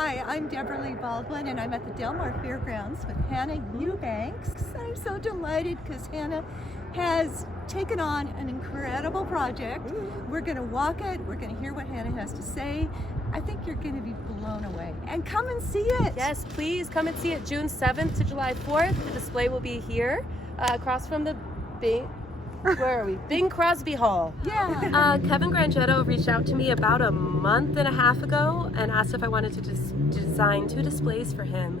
Hi, I'm Debra Baldwin, and I'm at the Del Mar Fairgrounds with Laura Eubanks. I'm so delighted because Hannah has taken on an incredible project. We're going to walk it. We're going to hear what Hannah has to say. I think you're going to be blown away. And come and see it. Yes, please come and see it June 7th to July 4th. The display will be here across from the Bing Crosby Hall. Yeah. Kevin Grangetto reached out to me about a month and a half ago and asked if I wanted to design 2 displays for him.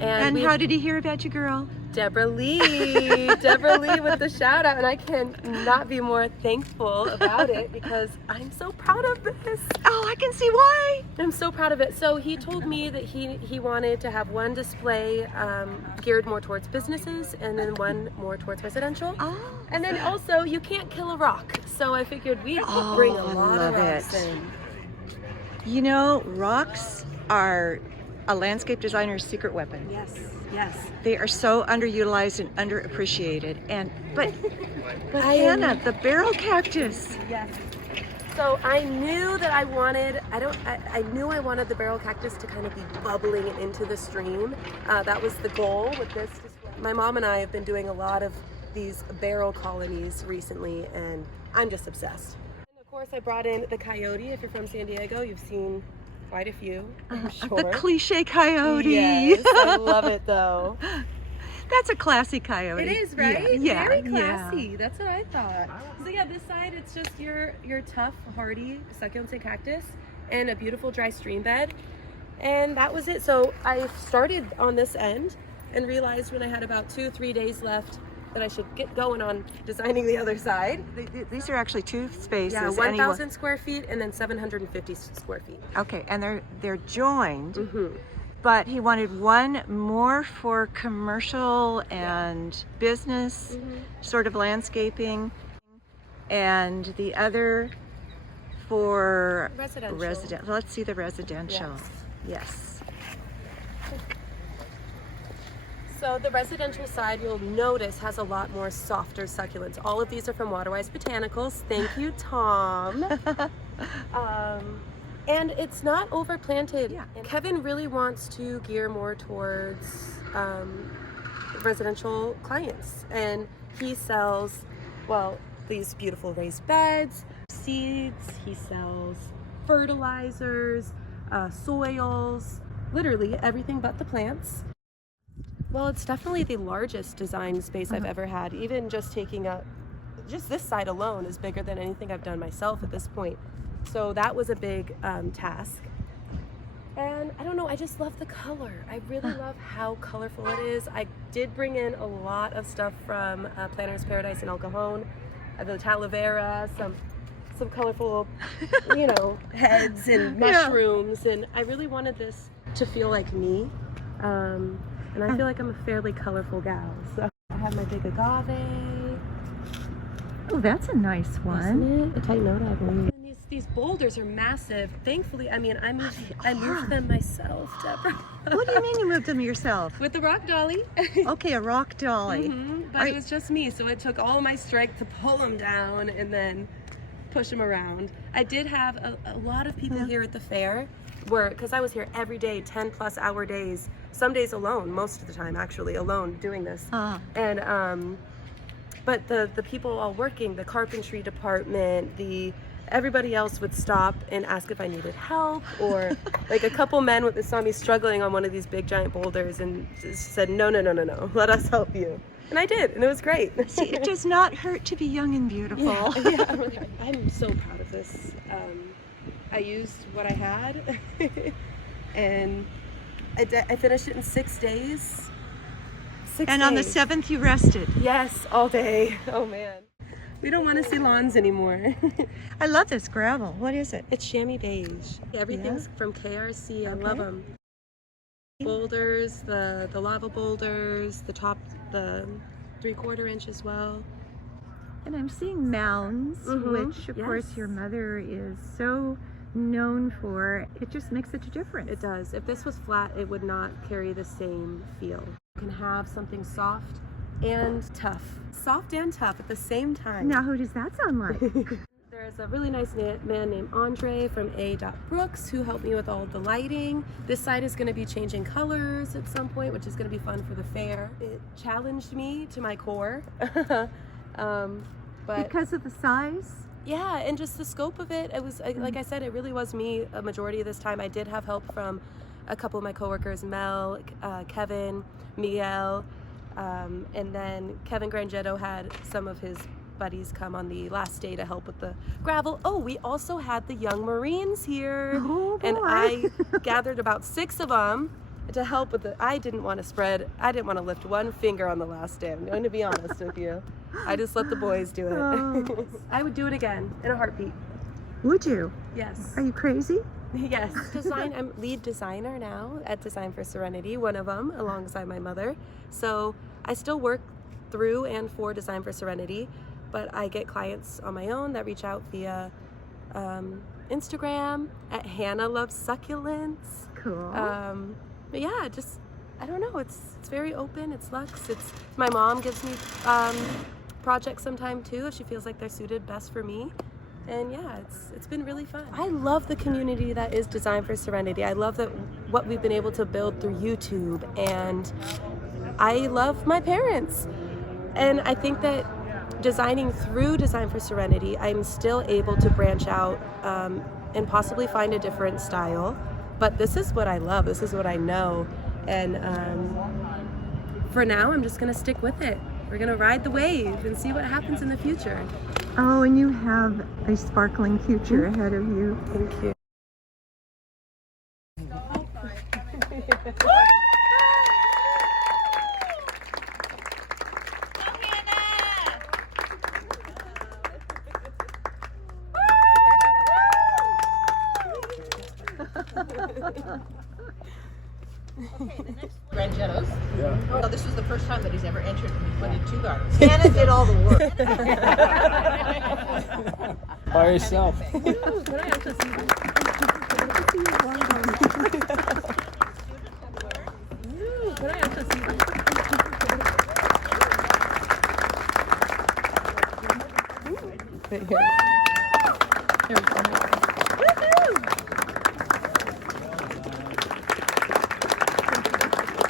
And how did he hear about you, girl? Debra with the shout out, and I can not be more thankful about it because I'm so proud of this. Oh, I can see why. I'm so proud of it. So he told me that he wanted to have one display geared more towards businesses and then one more towards residential. Oh. And then also you can't kill a rock. So I figured we'd bring a lot of rocks in. You know, rocks are a landscape designer's secret weapon. Yes, yes. They are so underutilized and underappreciated. But Hannah, the barrel cactus. Yes. So I knew that I wanted the barrel cactus to kind of be bubbling into the stream. That was the goal with this display. My mom and I have been doing a lot of these barrel colonies recently, and I'm just obsessed. And of course, I brought in the coyote. If you're from San Diego, you've seen quite a few, I'm sure. The cliche coyote. Yes, I love it though. That's a classy coyote. It is, right? Yeah, Very classy. That's what I thought. So yeah, this side, it's just your tough, hardy succulents and cactus and a beautiful dry stream bed. And that was it. So I started on this end and realized when I had about 2-3 days left that I should get going on designing the other side. These are actually 2 spaces. Yeah, 1,000 square feet and then 750 square feet. Okay, and they're joined, but he wanted one more for commercial and business sort of landscaping, and the other for residential. Let's see the residential. Yes. So the residential side, you'll notice, has a lot more softer succulents. All of these are from Waterwise Botanicals. Thank you, Tom. And it's not overplanted. Yeah. And Kevin really wants to gear more towards residential clients. And he sells, well, these beautiful raised beds, seeds, he sells fertilizers, soils, literally everything but the plants. Well, it's definitely the largest design space I've ever had. Even just taking up, just this side alone is bigger than anything I've done myself at this point. So that was a big task. And I don't know, I just love the color. I really love how colorful it is. I did bring in a lot of stuff from Planner's Paradise in El Cajon, the Talavera, some colorful, heads and mushrooms. And I really wanted this to feel like me. And I feel like I'm a fairly colorful gal. So I have my big agave. Oh, that's a nice one. Isn't it? A tight note, I believe. And these boulders are massive. Thankfully, I mean, I moved them myself, Debra. What do you mean you moved them yourself? With the rock dolly. Okay, a rock dolly. But it was just me, so it took all my strength to pull them down and then push them around. I did have a lot of people here at the fair, because I was here every day, 10+ hour days. Some days alone, most of the time actually alone doing this. And but the people all working, the carpentry department, everybody else would stop and ask if I needed help, or like a couple men saw me struggling on one of these big giant boulders and just said, no, let us help you. And I did, and it was great. See, it does not hurt to be young and beautiful. Yeah, I'm so proud of this. I used what I had and I finished it in 6 days. On the 7th you rested. Yes, all day. Oh man. We don't want to see lawns anymore. I love this gravel. What is it? It's chamois beige. Everything's from KRC. I love them. Boulders, the lava boulders, the 3/4 inch as well. And I'm seeing mounds, which of course your mother is so known for. It just makes such a difference. It does. If this was flat, it would not carry the same feel. You can have something soft and tough. Soft and tough at the same time. Now, who does that sound like? There's a really nice man named Andre from A. Brooks who helped me with all the lighting. This side is going to be changing colors at some point, which is going to be fun for the fair. It challenged me to my core. But Because of the size? yeah, and just the scope of it. It was, like I said, it really was me a majority of this time. I did have help from a couple of my coworkers, Mel, Kevin, Miguel, and then Kevin Grangetto had some of his buddies come on the last day to help with the gravel. Oh, we also had the young Marines here. Oh, and boy. I gathered about 6 of them to help with the, I didn't want to lift one finger on the last day. I'm going to be honest with you. I just let the boys do it. Oh. I would do it again in a heartbeat. Would you? Yes. Are you crazy? Yes. I'm lead designer now at Design for Serenity, one of them, alongside my mother. So I still work through and for Design for Serenity, but I get clients on my own that reach out via Instagram at Hannah Loves Succulents. Cool. But yeah, just, I don't know, it's very open, it's luxe. My mom gives me projects sometime too if she feels like they're suited best for me. And yeah, it's been really fun. I love the community that is Design for Serenity. I love that what we've been able to build through YouTube, and I love my parents. And I think that designing through Design for Serenity, I'm still able to branch out and possibly find a different style. But this is what I love. This is what I know. And for now, I'm just going to stick with it. We're going to ride the wave and see what happens in the future. Oh, and you have a sparkling future ahead of you. Thank you. Grangettos. Yeah. Well, this was the first time that he's ever entered and we put in 2 gardens. Hannah did all the work. By yourself.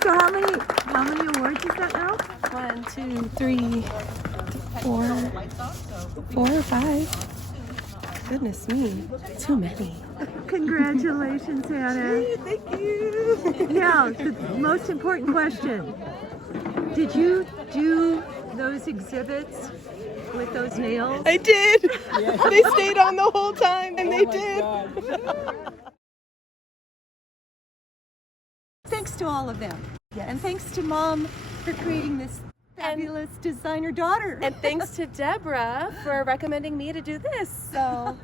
So how many awards is that now? 1, 2, 3, 4, 4 or 5. Goodness me, too many. Congratulations, Hannah. Thank you. Now, the most important question. Did you do those exhibits with those nails? I did. They stayed on the whole time, and they did. Thanks to all of them. Yes. And thanks to Mom for creating this fabulous designer daughter. And thanks to Debra for recommending me to do this. So